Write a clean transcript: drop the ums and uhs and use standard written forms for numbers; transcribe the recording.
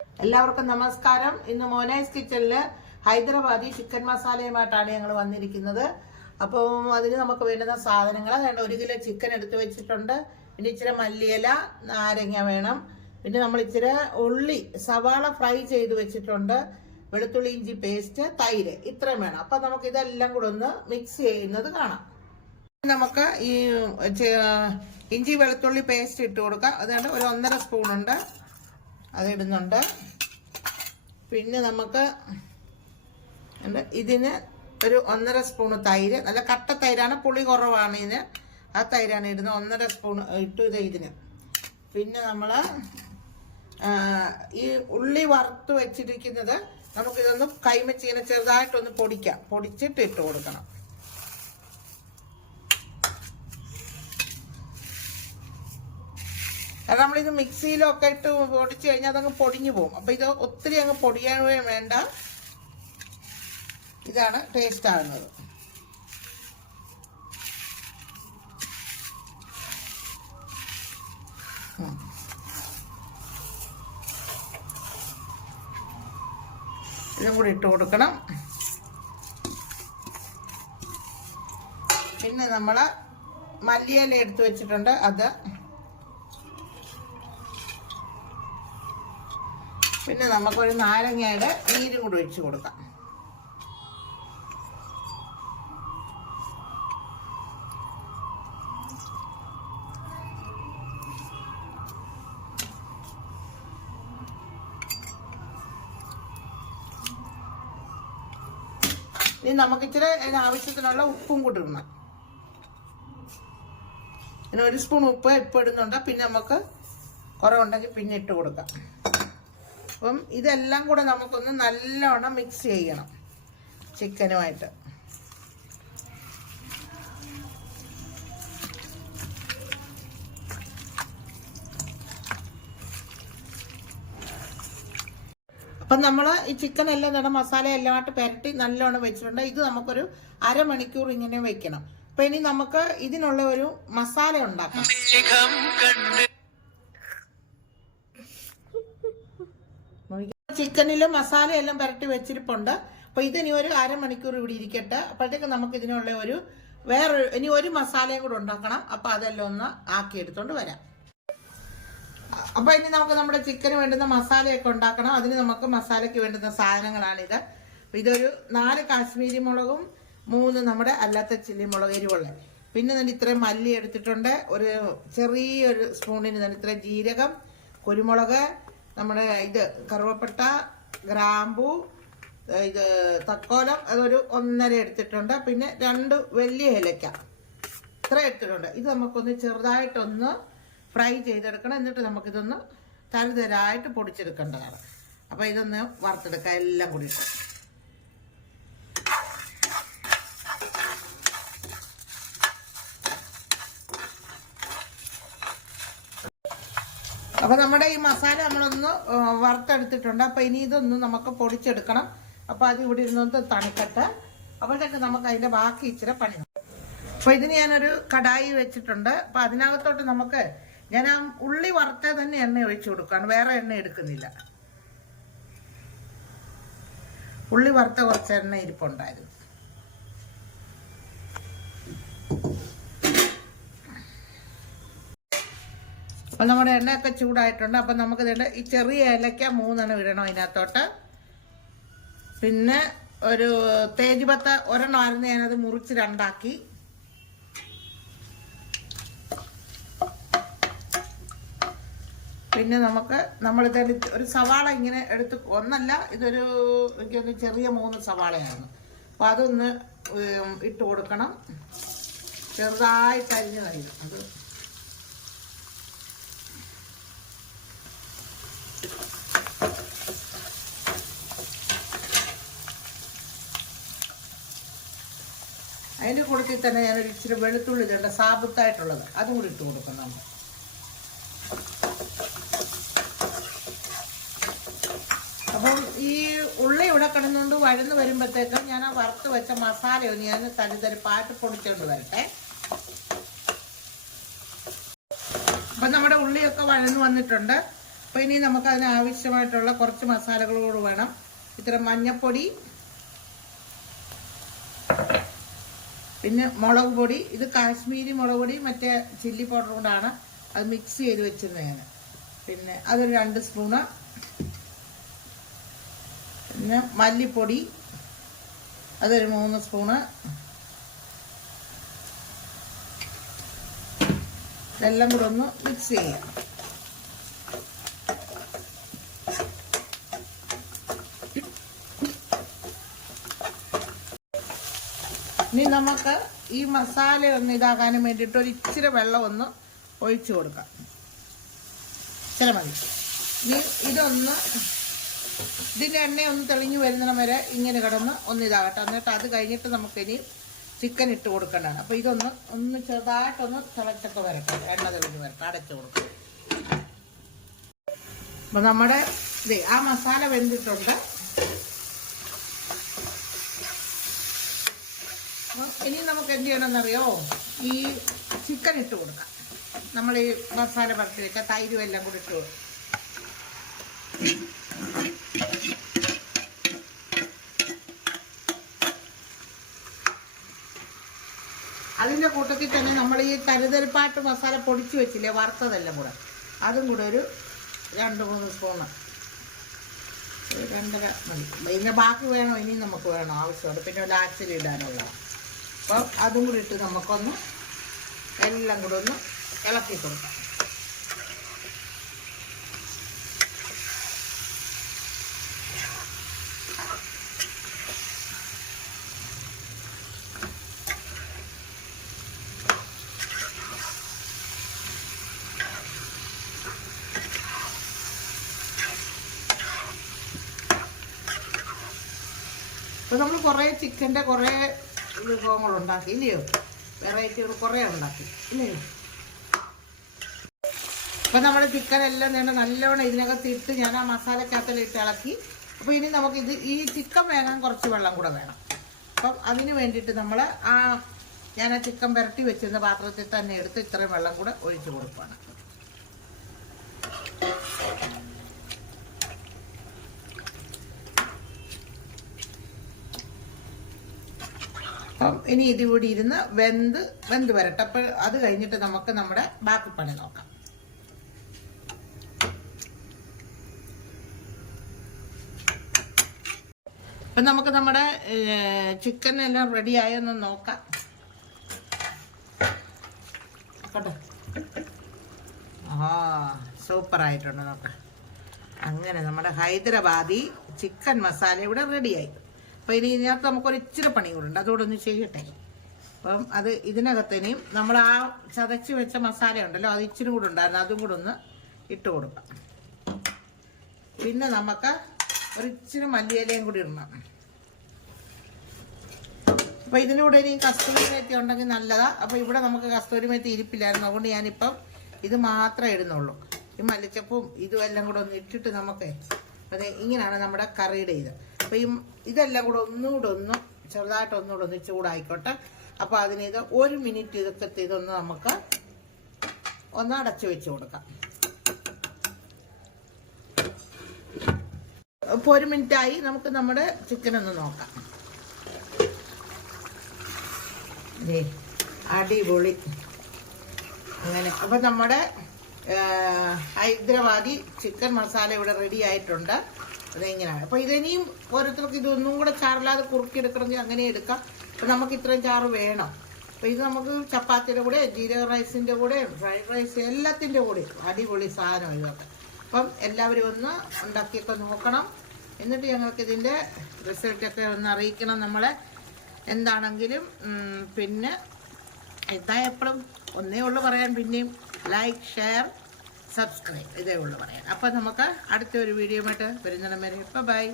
എല്ലാവർക്കും നമസ്കാരം. ഇന്ന് മോനൈസ് കിച്ചണിൽ ഹൈദരാബാദി ചിക്കൻ മസാലയുമായിട്ടാണ് ഞങ്ങൾ വന്നിരിക്കുന്നത്. അപ്പോൾ അതിന് നമുക്ക് വേണ്ടുന്ന സാധനങ്ങൾ 1 കിലോ ചിക്കൻ എടുത്ത് വെച്ചിട്ടുണ്ട്. പിന്നെ ഇച്ചിരി മല്ലിയില, നാരങ്ങ വേണം. പിന്നെ നമ്മൾ ഇച്ചിരി ഉള്ളി സവാള ഫ്രൈ ചെയ്ത് വെച്ചിട്ടുണ്ട്. വെളുത്തുള്ളി ഇഞ്ചി പേസ്റ്റ്, തൈര്, ഇത്രയും വേണം. അപ്പം നമുക്ക് ഇതെല്ലാം കൂടെ ഒന്ന് മിക്സ് ചെയ്യുന്നത് കാണാം. നമുക്ക് ഈ ഇഞ്ചി വെളുത്തുള്ളി പേസ്റ്റ് ഇട്ട് കൊടുക്കാം. അതുകൊണ്ട് ഒരു 1.5 സ്പൂണുണ്ട്, അതിടുന്നുണ്ട്. പിന്നെ നമുക്ക് ഇതിന് ഒരു 1.5 സ്പൂണ് തൈര്, നല്ല കട്ട തൈരാണ്, പുളി കുറവാണ് ഇതിന്. ആ തൈരാണ് ഇടുന്നത്. 1.5 സ്പൂൺ ഇട്ടു ഇതിന്. പിന്നെ നമ്മൾ ഈ ഉള്ളി വറുത്ത് വെച്ചിരിക്കുന്നത് നമുക്കിതൊന്ന് കൈമച്ച് ഇങ്ങനെ ചെറുതായിട്ടൊന്ന് പൊടിക്കാം. പൊടിച്ചിട്ട് ഇട്ട് കൊടുക്കണം. കാരണം നമ്മളിത് മിക്സിയിലൊക്കെ ഇട്ട് പൊടിച്ച് കഴിഞ്ഞാൽ അതങ്ങ് പൊടിഞ്ഞു പോകും. അപ്പം ഇത് ഒത്തിരി അങ്ങ് പൊടിയാൻ വേണ്ട, ഇതാണ് ടേസ്റ്റ് ആകുന്നത്. ഇതും കൂടി ഇട്ട് കൊടുക്കണം. പിന്നെ നമ്മൾ മല്ലിയില എടുത്ത് വെച്ചിട്ടുണ്ട്, അത്. പിന്നെ നമുക്കൊരു നാരങ്ങയുടെ നീരും കൂടി ഒഴിച്ച് കൊടുക്കാം. ഇനി നമുക്ക് ഇച്ചിരി ആവശ്യത്തിനുള്ള ഉപ്പും കൂടി ഇടണം. പിന്നെ 1 സ്പൂൺ ഉപ്പ് ഇപ്പം ഇടുന്നുണ്ട്. പിന്നെ നമുക്ക് കുറവുണ്ടെങ്കിൽ പിന്നെ ഇട്ട് കൊടുക്കാം. അപ്പം ഇതെല്ലാം കൂടെ നമുക്കൊന്ന് നല്ലോണം മിക്സ് ചെയ്യണം ചിക്കനുമായിട്ട്. അപ്പം നമ്മൾ ഈ ചിക്കൻ എല്ലാം തന്നെ മസാല എല്ലാമായിട്ട് പുരട്ടി നല്ലോണം വെച്ചിട്ടുണ്ട്. ഇത് നമുക്കൊരു അരമണിക്കൂർ ഇങ്ങനെ വെക്കണം. അപ്പം ഇനി നമുക്ക് ഇതിനുള്ള ഒരു മസാല ഉണ്ടാക്കാം. ചിക്കനിൽ മസാല എല്ലാം പുരട്ടി വെച്ചിരിപ്പുണ്ട്. അപ്പോൾ ഇതിനി ഒരു അരമണിക്കൂർ ഇവിടെ ഇരിക്കട്ടെ. അപ്പോഴത്തേക്ക് നമുക്ക് ഇതിനുള്ള ഇനി ഒരു മസാലയും കൂടെ ഉണ്ടാക്കണം. അപ്പോൾ അതെല്ലാം ഒന്ന് ആക്കിയെടുത്തോണ്ട് വരാം. അപ്പോൾ ഇനി നമുക്ക് നമ്മുടെ ചിക്കന് വേണ്ടുന്ന മസാലയൊക്കെ ഉണ്ടാക്കണം. അതിന് നമുക്ക് മസാലയ്ക്ക് വേണ്ടുന്ന സാധനങ്ങളാണിത്. ഇതൊരു 4 കാശ്മീരി മുളകും 3 നമ്മുടെ അല്ലാത്ത ചില്ലി മുളക് എരിവുള്ള. പിന്നെ ഞാൻ ഇത്രയും മല്ലി എടുത്തിട്ടുണ്ട്. ഒരു ചെറിയൊരു സ്പൂണിന് ഞാൻ ഇത്രയും ജീരകം, കുരുമുളക്, നമ്മുടെ ഇത് കറുവപ്പട്ട, ഗ്രാമ്പൂ, ഇത് തക്കോലം, അതൊരു 1.5 എടുത്തിട്ടുണ്ട്. പിന്നെ 2 വലിയ ഏലക്ക, ഇത്ര എടുത്തിട്ടുണ്ട്. ഇത് നമുക്കൊന്ന് ചെറുതായിട്ടൊന്ന് ഫ്രൈ ചെയ്തെടുക്കണം. എന്നിട്ട് നമുക്കിതൊന്ന് തരിതരായിട്ട് പൊടിച്ചെടുക്കേണ്ടതാണ്. അപ്പോൾ ഇതൊന്ന് വറുത്തെടുക്കാം എല്ലാം കൂടി. അപ്പോൾ നമ്മുടെ ഈ മസാല നമ്മളൊന്ന് വറുത്തെടുത്തിട്ടുണ്ട്. അപ്പോൾ ഇനി ഇതൊന്ന് നമുക്ക് പൊടിച്ചെടുക്കണം. അപ്പോൾ അത് ഇവിടെ ഇരുന്നൊന്ന് തണുക്കട്ടെ. അപ്പോഴത്തേക്ക് നമുക്ക് അതിൻ്റെ ബാക്കി ഇച്ചിരി പണി. അപ്പോൾ ഇതിന് ഞാനൊരു കടായി വെച്ചിട്ടുണ്ട്. അപ്പോൾ അതിനകത്തോട്ട് നമുക്ക് ഞാൻ ആ ഉള്ളി വറുത്ത തന്നെ എണ്ണ ഒഴിച്ചു കൊടുക്കുകയാണ്. വേറെ എണ്ണ എടുക്കുന്നില്ല. ഉള്ളി വറുത്ത കുറച്ച് എണ്ണ ഇരിപ്പുണ്ടായിരുന്നു. അപ്പം നമ്മുടെ എണ്ണയൊക്കെ ചൂടായിട്ടുണ്ട്. അപ്പം നമുക്ക് ഈ ചെറിയ ഏലക്ക 3 ഇടണം അതിനകത്തോട്ട്. പിന്നെ ഒരു തേജുപത്ത 1 ആയിരുന്നു, ഞാനത് മുറിച്ച് 2 ആക്കി. പിന്നെ നമ്മളിതിൽ ഒരു സവാള ഇങ്ങനെ എടുത്ത്, ഒന്നല്ല, ഇതൊരു എനിക്കൊന്ന് ചെറിയ 3 സവാളയാണ്. അപ്പോൾ അതൊന്ന് ഇട്ട് കൊടുക്കണം. ചെറുതായിട്ട് അരിഞ്ഞ് കഴിയും അത്. അതിൻ്റെ കൂട്ടത്തിൽ തന്നെ ഞാനൊരു ഇച്ചിരി വെളുത്തുള്ളി ഇതുണ്ട്, സാബുത്തായിട്ടുള്ളത്, അതും കൂടി ഇട്ട് കൊടുക്കണം. അപ്പം ഈ ഉള്ളി ഇവിടെ കിടന്നുകൊണ്ട് വഴന്ന് വരുമ്പോഴത്തേക്കും ഞാൻ ആ വറുത്ത് വെച്ച മസാല ഒന്ന് ഞാൻ തരിതരിപ്പായിട്ട് പൊടിച്ചുകൊണ്ട് വരട്ടെ. അപ്പം നമ്മുടെ ഉള്ളിയൊക്കെ വഴന്ന് വന്നിട്ടുണ്ട്. അപ്പോൾ ഇനി നമുക്ക് അതിന് ആവശ്യമായിട്ടുള്ള കുറച്ച് മസാലകളോട് വേണം. ഇത്ര മഞ്ഞൾപ്പൊടി, പിന്നെ മുളക് പൊടി. ഇത് കാശ്മീരി മുളക് പൊടി, മറ്റേ ചില്ലി പൗഡർ കൊണ്ടാണ് അത് മിക്സ് ചെയ്ത് വെച്ചിരുന്നത്. പിന്നെ അതൊരു 2 സ്പൂണ്. പിന്നെ മല്ലിപ്പൊടി അതൊരു 3 സ്പൂണ്. ഇതെല്ലാം കൂടെ ഒന്ന് മിക്സ് ചെയ്യാം. ഇനി നമുക്ക് ഈ മസാല ഒന്ന് ഇതാകാനും വേണ്ടിയിട്ട് ഒരു ഇച്ചിരി വെള്ളം ഒന്ന് ഒഴിച്ചു കൊടുക്കാം. ഇച്ചിരി മതി. ഇനി ഇതൊന്ന് ഇതിൻ്റെ എണ്ണ ഒന്ന് തെളിഞ്ഞു വരുന്ന വരെ ഇങ്ങനെ കിടന്ന് ഒന്ന് ഇതാകട്ടെ. എന്നിട്ട് അത് കഴിഞ്ഞിട്ട് നമുക്കിനി ചിക്കൻ ഇട്ട് കൊടുക്കേണ്ടതാണ്. അപ്പോൾ ഇതൊന്ന് ചെറുതായിട്ടൊന്ന് തിളച്ചൊക്കെ വരട്ടെ, എണ്ണ തെളിഞ്ഞ് വരട്ടെ, അടച്ചു കൊടുക്കും. അപ്പോൾ നമ്മുടെ ആ മസാല വെന്തിട്ടുണ്ട്. ഇനി നമുക്ക് എന്ത് ചെയ്യണമെന്നറിയോ, ഈ ചിക്കൻ ഇട്ട് കൊടുക്കാം. നമ്മൾ ഈ മസാല പരത്തി വെച്ച തൈരും എല്ലാം കൂടി ഇട്ട് കൊടുക്കും. അതിൻ്റെ കൂട്ടത്തിൽ തന്നെ നമ്മൾ ഈ തരുതരിപ്പാട്ട് മസാല പൊടിച്ച് വെച്ചില്ലേ, വറുത്തതെല്ലാം കൂടെ, അതും കൂടെ ഒരു 2-3 സ്പൂണ്, 2.5 മതി. ഇതിൻ്റെ ബാക്കി വേണോ ഇനി നമുക്ക് വേണോ ആവശ്യമുണ്ട്. പിന്നെ ലാച്ചിൽ ഇടാനുള്ള, അപ്പം അതും കൂടി ഇട്ട് നമുക്കൊന്ന് എല്ലാം കൂടെ ഒന്ന് ഇളക്കി കൊടുക്കാം. അപ്പോൾ നമ്മൾ കുറേ ചിക്കൻ്റെ കുറേ വിഭവങ്ങളുണ്ടാക്കി ഇല്ലയോ, വെറൈറ്റികൾ കുറേ ഉണ്ടാക്കി ഇല്ലയോ. അപ്പോൾ നമ്മുടെ ചിക്കനെല്ലാം തന്നെ നല്ലവണ്ണം ഇതിനകത്ത് ഇട്ട് ഞാൻ ആ മസാലക്കകത്തെല്ലാം ഇട്ട് ഇളക്കി. അപ്പോൾ ഇനി നമുക്ക് ഈ ചിക്കൻ വേകാൻ കുറച്ച് വെള്ളം കൂടെ വേണം. അപ്പം അതിന് വേണ്ടിയിട്ട് നമ്മൾ ഞാൻ ആ ചിക്കൻ പുരട്ടി വെച്ചിരുന്ന പാത്രത്തിൽ തന്നെ എടുത്ത് ഇത്രയും വെള്ളം കൂടെ ഒഴിച്ച് കൊടുക്കുകയാണ്. അപ്പം ഇനി ഇതുകൂടി ഇരുന്ന് വെന്ത് വരട്ടെ. അപ്പോൾ അത് കഴിഞ്ഞിട്ട് നമുക്ക് നമ്മുടെ ബാക്കി പണി നോക്കാം. അപ്പം നമുക്ക് നമ്മുടെ ചിക്കൻ എല്ലാം റെഡി ആയെന്ന് നോക്കാം. സൂപ്പറായിട്ടുണ്ട് നോക്കാം. അങ്ങനെ നമ്മുടെ ഹൈദരാബാദി ചിക്കൻ മസാല ഇവിടെ റെഡിയായി. അപ്പോൾ ഇനി ഇതിനകത്ത് നമുക്കൊരു ഇച്ചിരി പണി കൂടെ ഉണ്ട്, അതുകൂടെ ഒന്ന് ചെയ്യട്ടെ. അപ്പം അത് ഇതിനകത്തേനെയും നമ്മൾ ആ ചതച്ച് വെച്ച മസാല ഉണ്ടല്ലോ, അത് ഇച്ചിരി കൂടെ ഉണ്ടായിരുന്നു, അതും കൂടെ ഒന്ന് ഇട്ട് കൊടുക്കാം. പിന്നെ നമുക്ക് ഒരു ഇച്ചിരി മല്ലിയിലയും കൂടി ഇടണം. അപ്പോൾ ഇതിലൂടെ ഇനി കസ്തൂരി മേത്തി ഉണ്ടെങ്കിൽ നല്ലതാണ്. അപ്പോൾ ഇവിടെ നമുക്ക് കസ്തൂരി മേത്തി ഇരിപ്പില്ലായിരുന്നു, അതുകൊണ്ട് ഞാനിപ്പം ഇത് മാത്രമേ ഇടുന്നുള്ളൂ. ഈ മല്ലിച്ചപ്പും ഇതും എല്ലാം കൂടെ ഒന്ന് ഇട്ടിട്ട് നമുക്ക് അതെ ഇങ്ങനെയാണ് നമ്മുടെ കറിയുടെ ഇത്. അപ്പോൾ ഇതെല്ലാം കൂടെ ഒന്നുകൂടെ ഒന്ന് ചെറുതായിട്ട് ഒന്നുകൂടെ ഒന്ന് ചൂടായിക്കോട്ടെ. അപ്പോൾ അതിനിത് 1 മിനിറ്റ് ഇതൊന്ന് നമുക്ക് ഒന്ന് അടച്ചു വെച്ച് കൊടുക്കാം. ഇപ്പോൾ 1 മിനിറ്റായി. നമുക്ക് നമ്മുടെ ചിക്കൻ ഒന്ന് നോക്കാം. അടിപൊളി. അങ്ങനെ അപ്പം നമ്മുടെ ഹൈദരാബാദി ചിക്കൻ മസാല ഇവിടെ റെഡി ആയിട്ടുണ്ട്. അതെങ്ങനെയാണ്. അപ്പോൾ ഇനിയും ഓരോരുത്തർക്ക് ഇതൊന്നും കൂടെ ചാറില്ലാതെ കുറുക്കിയെടുക്കണമെങ്കിൽ അങ്ങനെ എടുക്കാം. അപ്പം നമുക്ക് ഇത്രയും ചാറ് വേണം. അപ്പോൾ ഇത് നമുക്ക് ചപ്പാത്തിയുടെ കൂടെ, ജീരക റൈസിൻ്റെ കൂടെ, ഫ്രൈഡ് റൈസ് എല്ലാത്തിൻ്റെ കൂടെ അടിപൊളി സാധനം ഇതൊക്കെ. അപ്പം എല്ലാവരും ഒന്ന് ഉണ്ടാക്കിയൊക്കെ നോക്കണം. എന്നിട്ട് ഞങ്ങൾക്ക് ഇതിൻ്റെ റിസൾട്ടൊക്കെ ഒന്ന് അറിയിക്കണം നമ്മളെ. എന്താണെങ്കിലും പിന്നെ എന്താ എപ്പോഴും ഒന്നേ ഉള്ളു പറയാൻ, പിന്നെയും ലൈക്ക്, ഷെയർ, സബ്സ്ക്രൈബ് ഇതേ ഉള്ളു പറയാൻ. അപ്പം നമുക്ക് അടുത്തൊരു വീഡിയോ ആയിട്ട് വരുന്നിടം വരെ ബൈ.